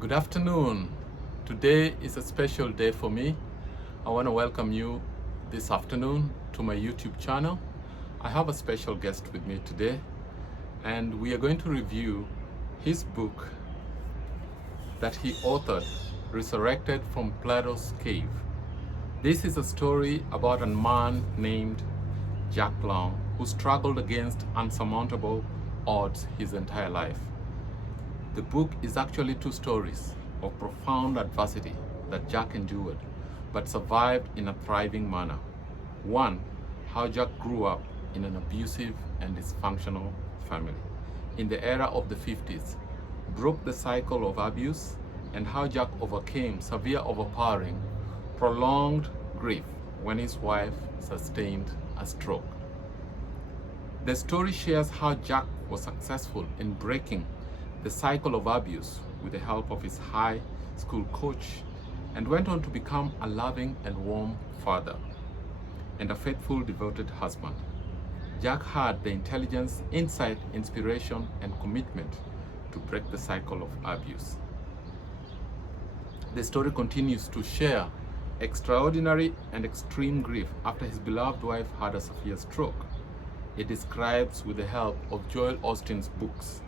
Good afternoon. Today is a special day for me. I want to welcome you this afternoon to my YouTube channel. I have a special guest with me today, and we are going to review his book that he authored, Resurrected from Plato's Cave. This is a story about a man named Jack Long who struggled against unsurmountable odds his entire life. The book is actually two stories of profound adversity that Jack endured but survived in a thriving manner. One, how Jack grew up in an abusive and dysfunctional family in the era of the 50s, broke the cycle of abuse, and how Jack overcame severe overpowering, prolonged grief when his wife sustained a stroke. The story shares how Jack was successful in breaking the cycle of abuse with the help of his high school coach, and went on to become a loving and warm father and a faithful, devoted husband. Jack had the intelligence, insight, inspiration, and commitment to break the cycle of abuse. The story continues to share extraordinary and extreme grief after his beloved wife had a severe stroke. It describes, with the help of Joel Osteen's books,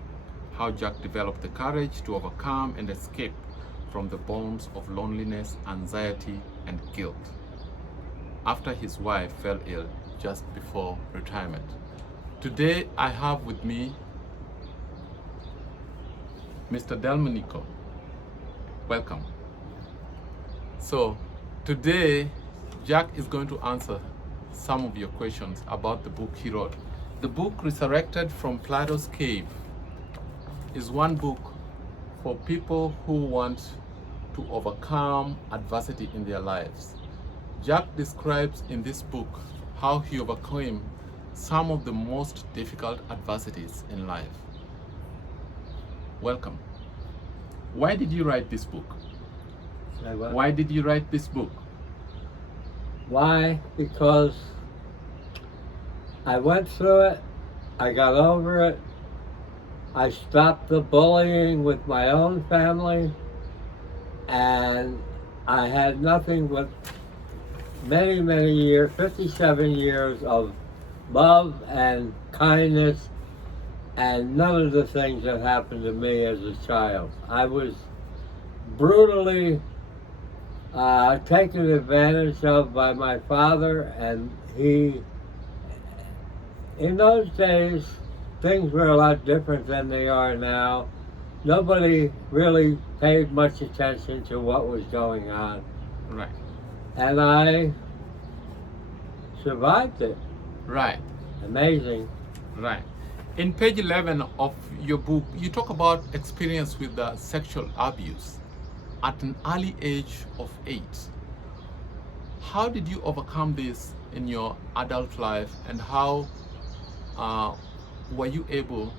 how Jack developed the courage to overcome and escape from the bonds of loneliness, anxiety, and guilt after his wife fell ill just before retirement. Today I have with me Mr. Delmonico. Welcome. So today Jack is going to answer some of your questions about the book he wrote. The book Resurrected from Plato's Cave is one book for people who want to overcome adversity in their lives. Jack describes in this book how he overcame some of the most difficult adversities in life. Welcome. Why did you write this book? Why did you write this book? Why? Because I went through it, I got over it, I stopped the bullying with my own family, and I had nothing but many, many years, 57 years of love and kindness, and none of the things that happened to me as a child. I was brutally taken advantage of by my father, and in those days, things were a lot different than they are now. Nobody really paid much attention to what was going on. Right. And I survived it. Right. Amazing. Right. In page 11 of your book, you talk about experience with sexual abuse at an early age of 8. How did you overcome this in your adult life, and how were you able,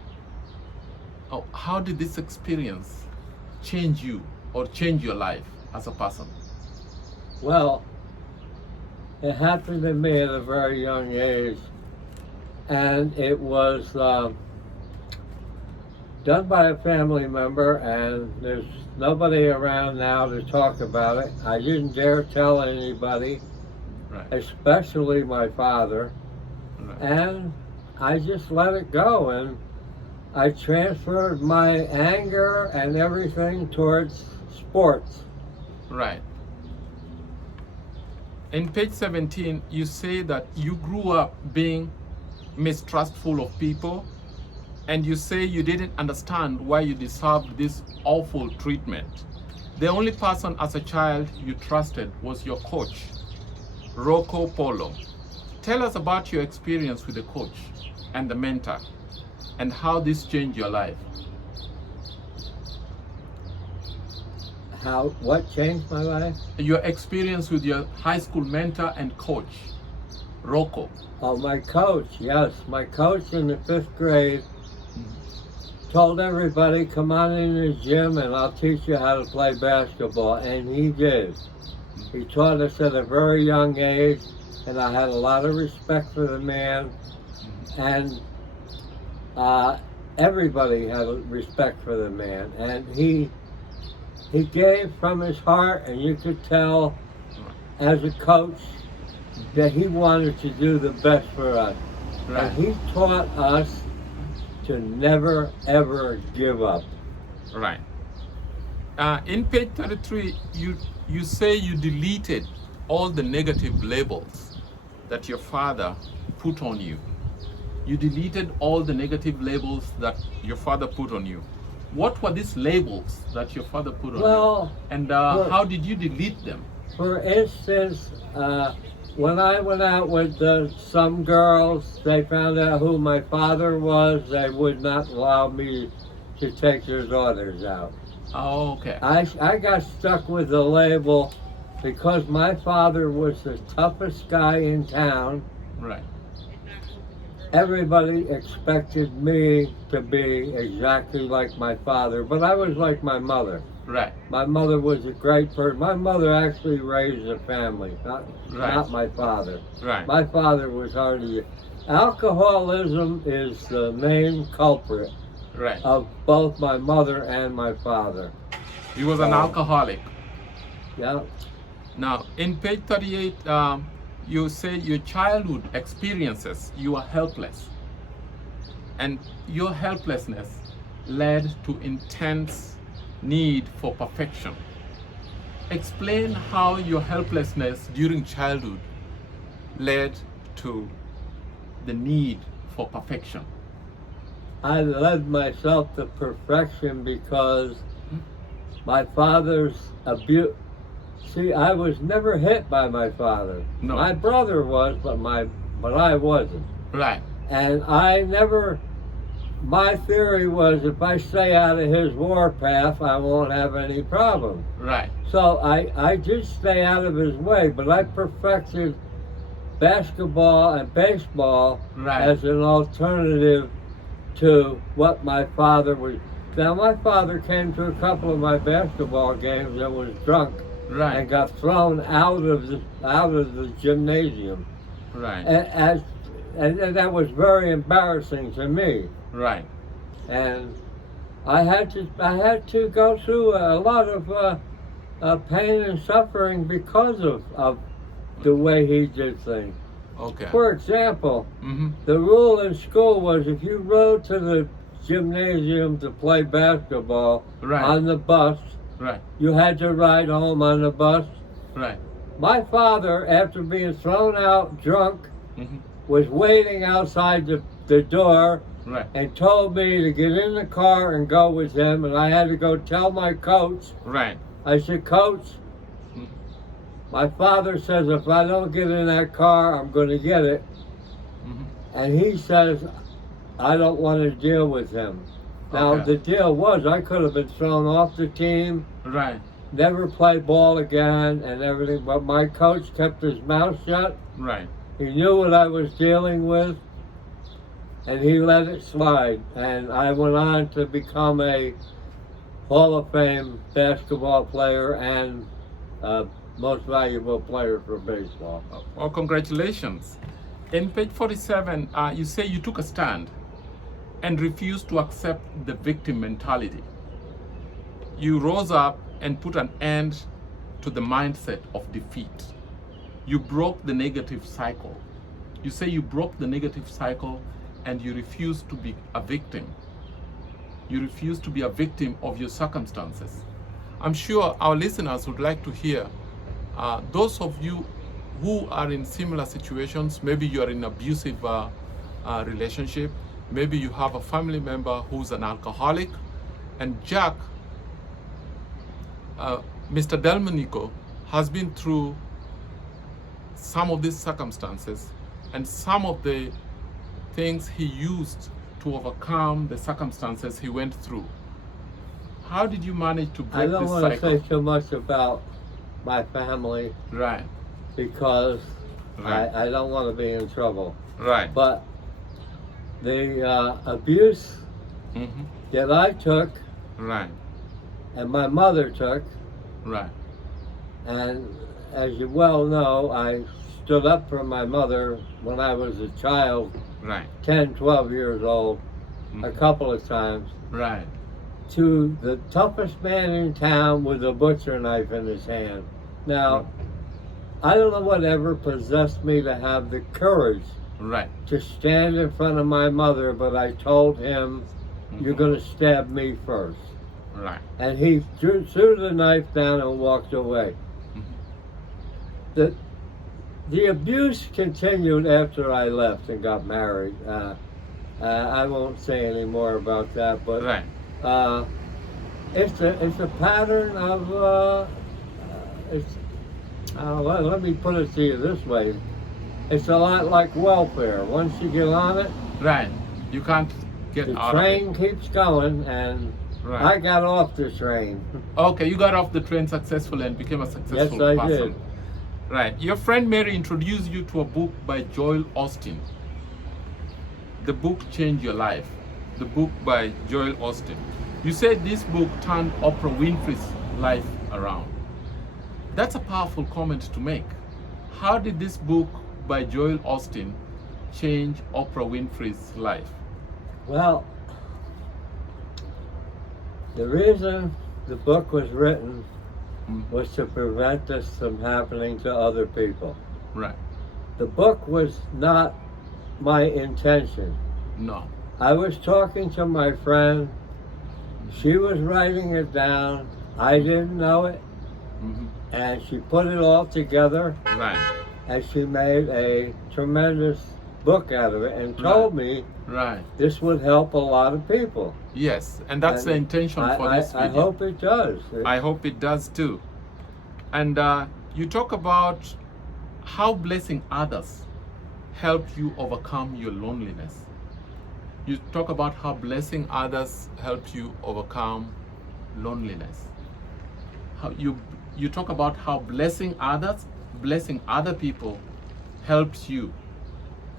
how did this experience change you or change your life as a person? Well, it happened to me at a very young age, and it was done by a family member, and there's nobody around now to talk about it. I didn't dare tell anybody, Right. especially my father, Right. and I just let it go, and I transferred my anger and everything towards sports. Right. In page 17, you say that you grew up being mistrustful of people, and you say you didn't understand why you deserved this awful treatment. The only person as a child you trusted was your coach, Rocco Polo. Tell us about your experience with the coach and the mentor, and how this changed your life. What changed my life? Your experience with your high school mentor and coach, Rocco. Oh, my coach, yes. My coach in the 5th grade told everybody, come on in the gym and I'll teach you how to play basketball. And he did. He taught us at a very young age, and I had a lot of respect for the man. And everybody had respect for the man. And he he gave from his heart, and you could tell as a coach that he wanted to do the best for us. Right. And he taught us to never, ever give up. Right. In page 33, you say you deleted all the negative labels that your father put on you. You deleted all the negative labels that your father put on you. What were these labels that your father put on you? And how did you delete them? For instance, when I went out with some girls, they found out who my father was. They would not allow me to take their daughters out. Oh, okay. I got stuck with the label because my father was the toughest guy in town. Right. Everybody expected me to be exactly like my father, but I was like my mother. Right. My mother was a great person. My mother actually raised a family, not my father. Right. My father was hardly. Alcoholism is the main culprit of both my mother and my father. He was an alcoholic. Yeah. Now, in page 38, you say your childhood experiences, you were helpless. And your helplessness led to intense need for perfection. Explain how your helplessness during childhood led to the need for perfection. I led myself to perfection because my father's abuse. See, I was never hit by my father. No. My brother was, but I wasn't. Right. And I never. My theory was if I stay out of his warpath, I won't have any problem. Right. So I did stay out of his way, but I perfected basketball and baseball as an alternative to what my father was. Now, my father came to a couple of my basketball games and was drunk and got thrown out of the gymnasium. Right. And that was very embarrassing to me. Right. And I had to go through a lot of pain and suffering because of the way he did things. Okay. For example, the rule in school was if you rode to the gymnasium to play basketball on the bus, you had to ride home on the bus. Right. My father, after being thrown out drunk, was waiting outside the door and told me to get in the car and go with him, and I had to go tell my coach. Right. I said, Coach, my father says if I don't get in that car, I'm going to get it. And he says, I don't want to deal with him. Now, the deal was I could have been thrown off the team, never play ball again and everything, but my coach kept his mouth shut. Right. He knew what I was dealing with, and he let it slide. And I went on to become a Hall of Fame basketball player and most valuable player for baseball. Well, congratulations. In page 47, you say you took a stand and refused to accept the victim mentality. You rose up and put an end to the mindset of defeat. You broke the negative cycle. You say you broke the negative cycle and you refused to be a victim. You refused to be a victim of your circumstances. I'm sure our listeners would like to hear those of you who are in similar situations. Maybe you are in an abusive relationship. Maybe you have a family member who's an alcoholic. And Jack, Mr. Delmonico, has been through some of these circumstances and some of the things he used to overcome the circumstances he went through. How did you manage to break this cycle? I don't want to say too much about my family. Right. Because I don't want to be in trouble. Right. But the abuse that I took and my mother took, and as you well know, I stood up for my mother when I was a child, 10, 12 years old, a couple of times. to the toughest man in town with a butcher knife in his hand. Now, I don't know whatever possessed me to have the courage Right. to stand in front of my mother, but I told him, you're going to stab me first. Right. And he threw the knife down and walked away. The abuse continued after I left and got married. I won't say any more about that, but Right. it's a pattern of let me put it to you this way. It's a lot like welfare. Once you get on it, Right. You can't get the out of it. train keeps going, and Right. I got off the train. Okay, you got off the train successfully and became a successful Yes, I person. did. Right. Your friend Mary introduced you to a book by Joel Osteen. The book changed your life. The book by Joel Osteen. You said this book turned Oprah Winfrey's life around. That's a powerful comment to make. How did this book by Joel Osteen change Oprah Winfrey's life? Well, the reason the book was written was to prevent this from happening to other people. Right. The book was not my intention. No. I was talking to my friend. She was writing it down. I didn't know it. And she put it all together. Right. And she made a tremendous book out of it and told me Right. this would help a lot of people. Yes, and that's the intention for this video. I hope it does. I hope it does too. And you talk about how blessing others helped you overcome your loneliness. You talk about how blessing others helped you overcome loneliness. How you talk about how blessing other people helps you.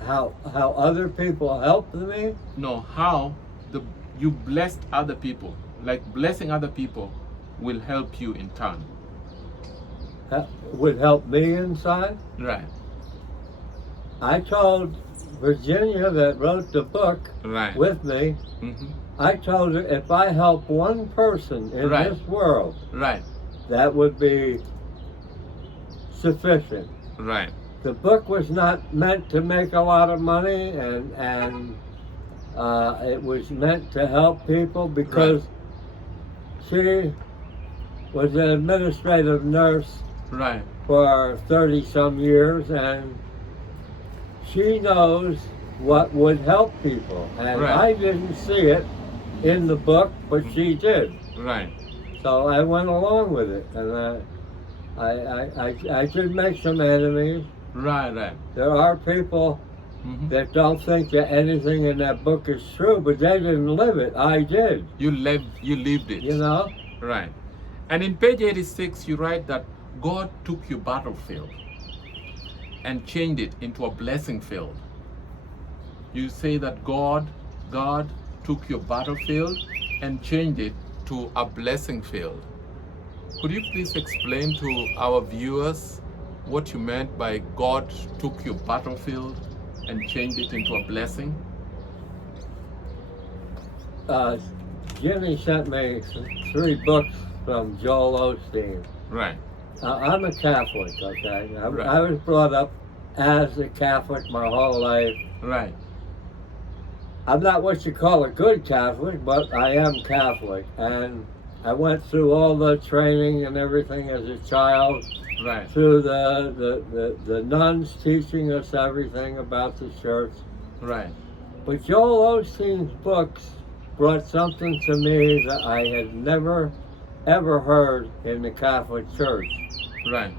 How other people helped me? No, how you blessed other people. Like blessing other people will help you in turn. Would help me inside? Right. I told Virginia that wrote the book Right. with me, I told her if I help one person in Right. this world, Right. that would be sufficient. Right. The book was not meant to make a lot of money, and it was meant to help people because she was an administrative nurse Right. for 30-some years, and she knows what would help people. And Right. I didn't see it in the book, but she did. Right. So I went along with it, and I did make some enemies. Right. Right. There are people that don't think that anything in that book is true, but they didn't live it. I did. You lived it. You know? Right. And in page 86, you write that God took your battlefield and changed it into a blessing field. You say that God took your battlefield and changed it to a blessing field. Could you please explain to our viewers what you meant by God took your battlefield and changed it into a blessing? Jimmy sent me 3 books from Joel Osteen. Right. I'm a Catholic, okay? Right. I was brought up as a Catholic my whole life. Right. I'm not what you call a good Catholic, but I am Catholic. And I went through all the training and everything as a child. Right. Through the nuns teaching us everything about the church. Right. But Joel Osteen's books brought something to me that I had never, ever heard in the Catholic Church. Right.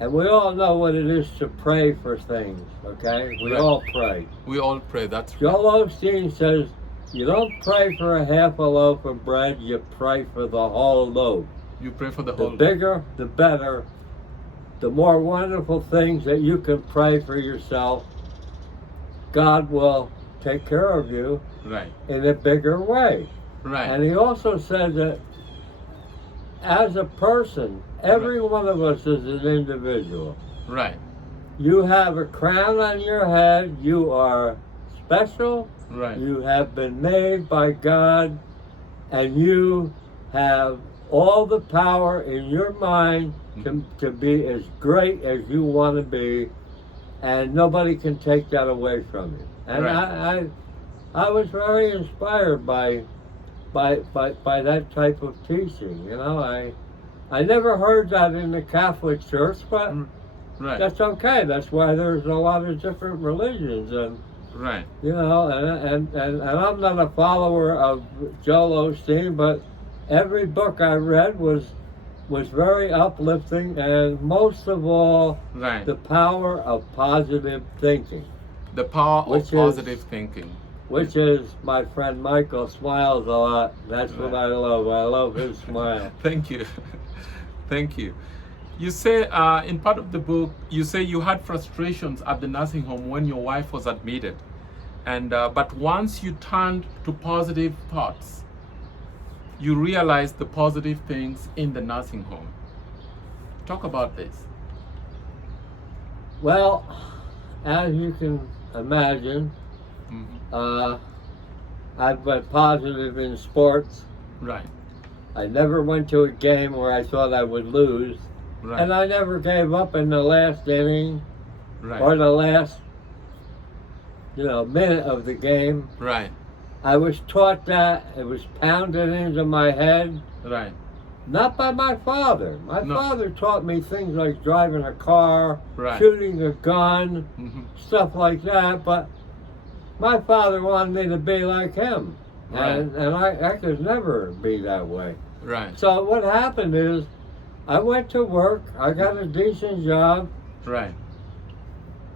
And we all know what it is to pray for things, okay? We Right. all pray. We all pray. That's right. Joel Osteen says, you don't pray for a half a loaf of bread, you pray for the whole loaf. You pray for the The whole. bigger, the better. The more wonderful things that you can pray for yourself, God will take care of you Right. in a bigger way. Right. And he also said that as a person, every one of us is an individual. Right. You have a crown on your head, you are special, Right. you have been made by God and you have all the power in your mind to be as great as you want to be, and nobody can take that away from you. And Right. I was very inspired by that type of teaching. You know, I never heard that in the Catholic Church, but Right. that's okay. That's why there's a lot of different religions, and Right. you know, and I'm not a follower of Joel Osteen, but every book I read was very uplifting, and most of all, Right. the power of positive thinking, The power which of is- positive thinking. which is, my friend Michael smiles a lot. That's what Right. I love. I love his smile. Thank you. Thank you. You say in part of the book, you say you had frustrations at the nursing home when your wife was admitted, and but once you turned to positive thoughts, you realized the positive things in the nursing home. Talk about this. Well, as you can imagine, Mhm. I've been positive in sports. Right. I never went to a game where I thought I would lose. Right. And I never gave up in the last inning Right. or the last, minute of the game. Right. I was taught that. It was pounded into my head, Right. not by my father. My No. father taught me things like driving a car, Right. shooting a gun, Mhm. stuff like that. But my father wanted me to be like him. Right. And I could never be that way. Right. So what happened is, I went to work, I got a decent job. Right.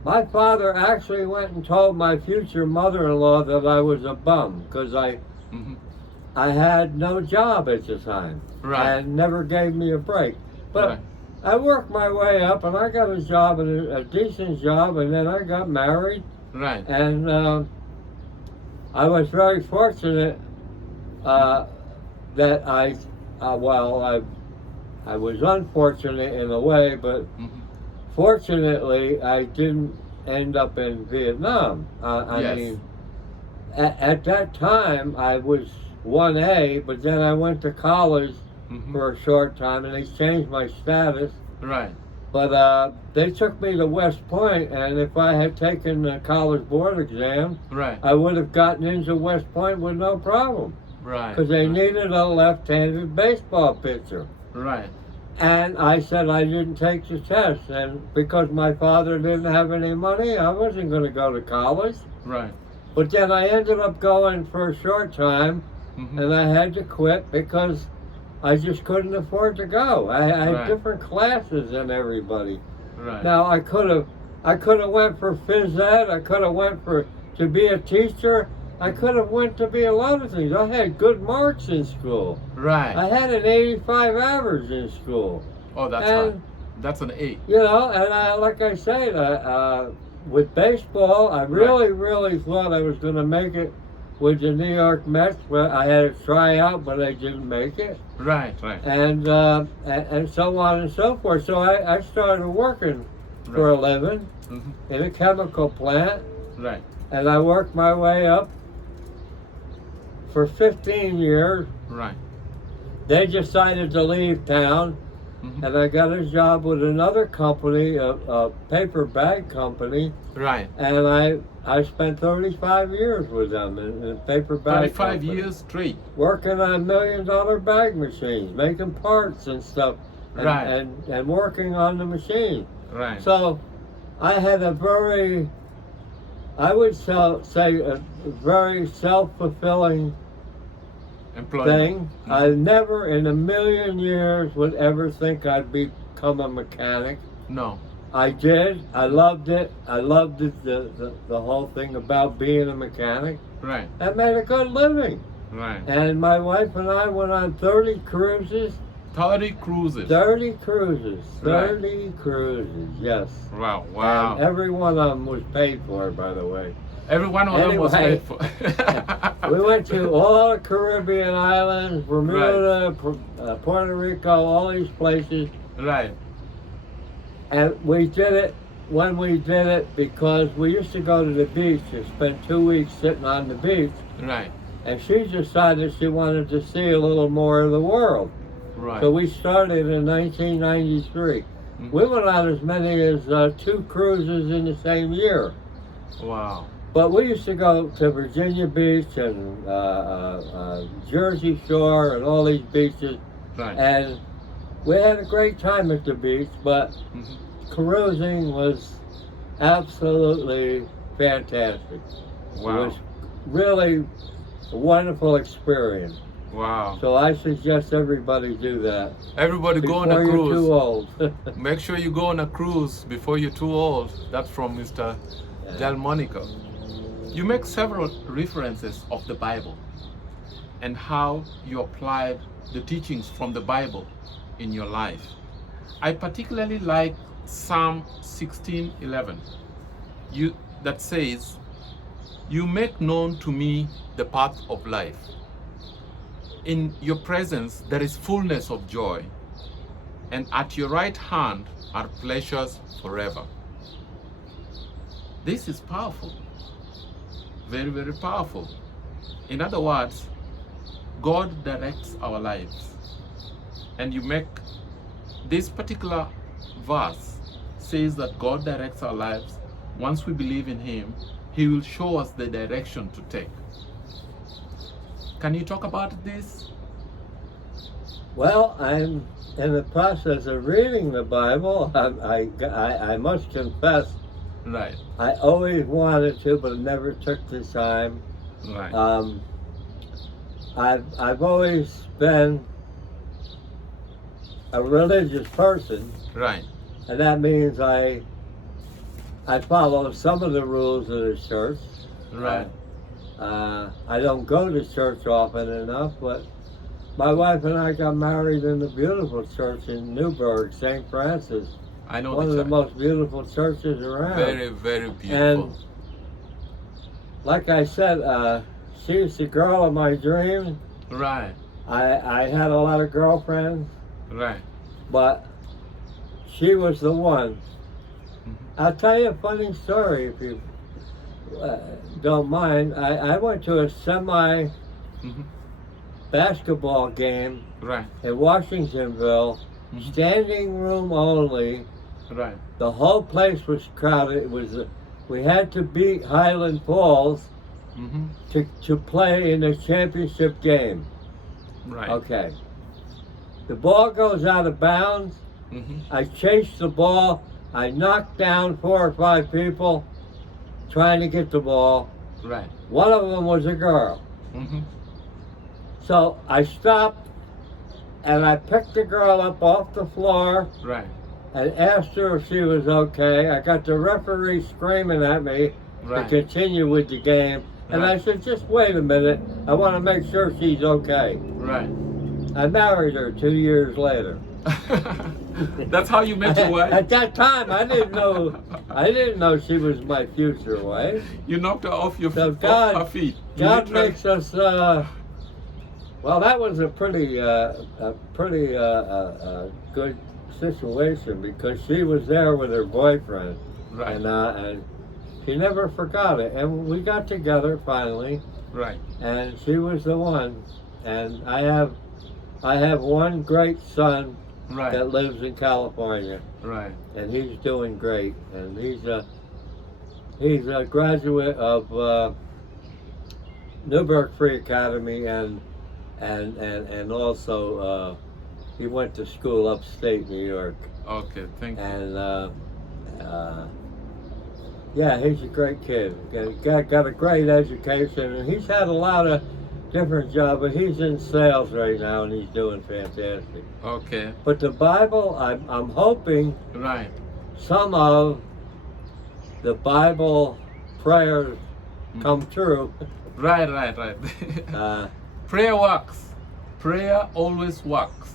My father actually went and told my future mother-in-law that I was a bum, because Mhm. I had no job at the time. Right. And never gave me a break. But Right. I worked my way up, and I got a job, a decent job, and then I got married. Right. And I was very fortunate that I was unfortunate in a way, but Mhm. fortunately I didn't end up in Vietnam. I Yes. mean, at that time I was 1A, but then I went to college Mhm. for a short time, and they changed my status. Right. But they took me to West Point, and if I had taken the college board exam, Right. I would have gotten into West Point with no problem, Right. because they Right. needed a left-handed baseball pitcher. Right. And I said I didn't take the test, and because my father didn't have any money, I wasn't going to go to college. Right. But then I ended up going for a short time, Mhm. and I had to quit because I just couldn't afford to go. I had Right. different classes than everybody. Right. Now I could have went for phys ed. I could have went to be a teacher. I could have went to be a lot of things. I had good marks in school. Right. I had an 85 average in school. Oh, that's and high. That's an 8. and like I said, with baseball, I really thought I was going to make it with the New York Mets. But I had a tryout, but I didn't make it. Right. Right. And so on and so forth. So I started working for a living Mhm. in a chemical plant, Right. and I worked my way up for 15 years. Right. They decided to leave town, Mhm. and I got a job with another company, a paper bag company, Right. and I spent 35 years with them in a paper bag 35 company, years straight. working on $1 million bag machines, making parts and stuff, and, Right. and working on the machine. Right. So I had a very, I would say, a very self-fulfilling Employment. thing. Mhm. I never in a million years would ever think I'd become a mechanic. No. I did. I loved it. I loved the whole thing about being a mechanic. Right. I made a good living. Right. And my wife and I went on 30 cruises. 30 cruises. 30 cruises. Right. 30 cruises, yes. Wow. Wow. And every one of them was paid for, by the way. Every one of them was Anyway, paid for. We went to all the Caribbean islands, Bermuda, Puerto Rico, all these places. Right. And we did it when we did it because we used to go to the beach and spend 2 weeks sitting on the beach. Right. and she decided she wanted to see a little more of the world. Right. So we started in 1993. Mhm. We went on as many as 2 cruises in the same year. Wow. But we used to go to Virginia Beach and Jersey Shore and all these beaches, Right. and we had a great time at the beach, but Mhm. cruising was absolutely fantastic. It Wow. was really a wonderful experience. Wow. So I suggest everybody do that. Everybody go on Before a you're cruise. too old. Make sure you go on a cruise before you're too old. That's from Mr. Delmonico. You make several references of the Bible and how you applied the teachings from the Bible in your life. I particularly like Psalm 16:11. That says, "You make known to me the path of life. In your presence there is fullness of joy, and at your right hand are pleasures forever." This is powerful. Very, very powerful. In other words, God directs our lives. And you make this particular verse says that God directs our lives. Once we believe in Him, He will show us the direction to take. Can you talk about this? Well, I'm in the process of reading the Bible. I must confess, Right. I always wanted to, but never took the time. Right. I've always been a religious person, Right. and that means I follow some of the rules of the church. Right. I don't go to church often enough, but my wife and I got married in the beautiful church in Newburgh, St. Francis. I know One the of the church. most beautiful churches around. Very, very beautiful. And like I said, she's the girl of my dreams. Right. I had a lot of girlfriends, Right. but she was the one. Mhm. I'll tell you a funny story if you don't mind. I went to a semi Mhm. basketball game Right. in Washingtonville, Mhm. standing room only. Right. The whole place was crowded. It was we had to beat Highland Falls Mhm. to play in the championship game. Right. Okay. The ball goes out of bounds. Mhm. I chased the ball. I knocked down 4 or 5 people trying to get the ball. Right. One of them was a girl. Mhm. So I stopped and I picked the girl up off the floor Right. and asked her if she was okay. I got the referee screaming at me Right. to continue with the game. And I Right. said, just wait a minute. I want to make sure she's okay. Right. I married her 2 years later. That's how you met your wife? At that time, I didn't know she was my future wife. You knocked her off your So off God- her feet. God Literally. makes us. Well, that was a pretty good situation because she was there with her boyfriend, Right. and she never forgot it. And we got together finally, Right. and she was the one. And I have one great son Right. that lives in California, Right. and he's doing great. And he's a graduate of Newburgh Free Academy, and also he went to school upstate New York. Okay. Thank you. And yeah, he's a great kid. Got a great education, and he's had a lot of different jobs, but he's in sales right now, and he's doing fantastic. Okay. But the Bible, I'm hoping Right. some of the Bible prayers come true. Right. Right. Right. Prayer works. Prayer always works.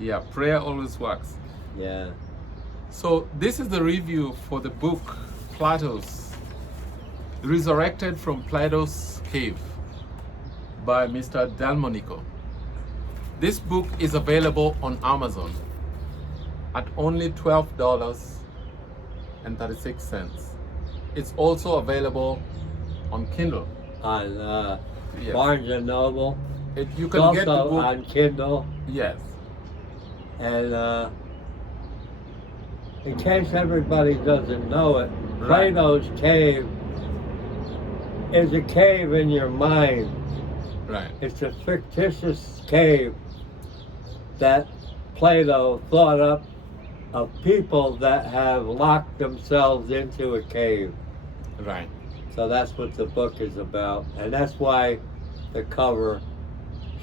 Yeah. Prayer always works. Yeah. So this is the review for the book Plato's Resurrected from Plato's Cave by Mr. Delmonico. This book is available on Amazon at only $12.36. It's also available on Kindle on Yes. Barnes and Noble. You It's can get the also book. on Kindle. Yes. And in case everybody doesn't know it, Right. Plato's cave is a cave in your mind. Right. It's a fictitious cave that Plato thought up of people that have locked themselves into a cave. Right. So that's what the book is about. And that's why the cover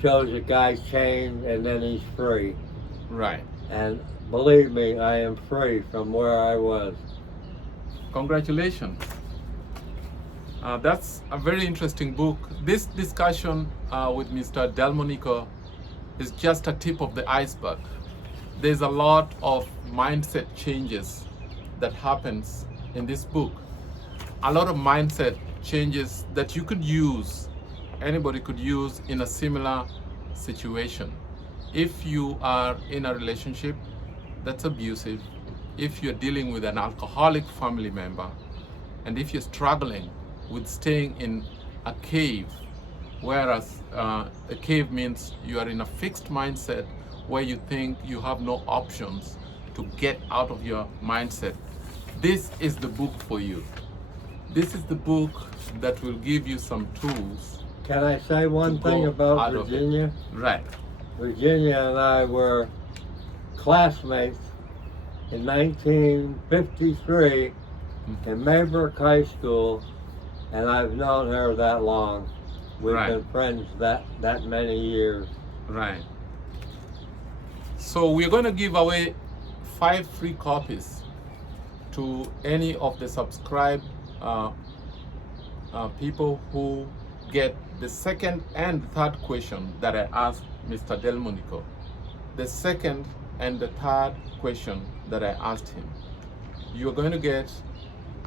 shows a guy chained and then he's free. Right. And believe me, I am free from where I was. Congratulations. That's a very interesting book. This discussion with Mr. Delmonico is just a tip of the iceberg. There's a lot of mindset changes that happens in this book. A lot of mindset changes that you could use, anybody could use in a similar situation. If you are in a relationship that's abusive, if you're dealing with an alcoholic family member, and if you're struggling with staying in a cave, whereas a cave means you are in a fixed mindset where you think you have no options to get out of your mindset, this is the book for you. This is the book that will give you some tools. Can I say one To thing go about out of it. Virginia? Right. Virginia and I were classmates in 1953 in Maybrook High School, and I've known her that long. We've Right. been friends that many years. Right. So we're going to give away 5 free copies to any of the subscribed people who get the second and third question that I asked Mr. Delmonico. The second and the third question that I asked him. You're going to get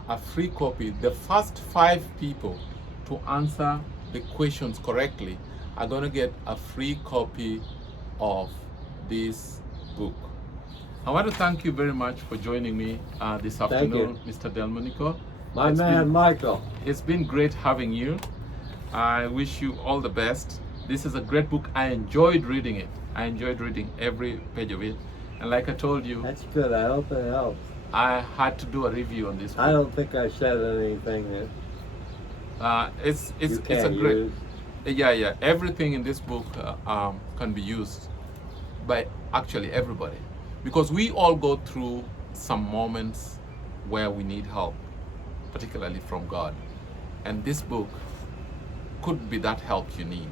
a free copy. The first 5 people to answer the questions correctly are going to get a free copy of this book. I want to thank you very much for joining me this Thank afternoon, Mr. Delmonico. My It's man, been- Michael. It's been great having you. I wish you all the best. This is a great book. I enjoyed reading it. I enjoyed reading every page of it. And like I told you, That's good. I hope it helps. I had to do a review on this book. I don't think I said anything that It's you a can't great. use. Yeah. Everything in this book can be used by actually everybody, because we all go through some moments where we need help, particularly from God, and this book could be that help you need.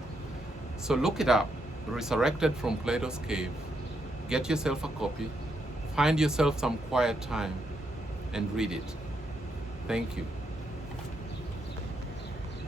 So look it up, Resurrected from Plato's Cave. Get yourself a copy, find yourself some quiet time, and read it. Thank you.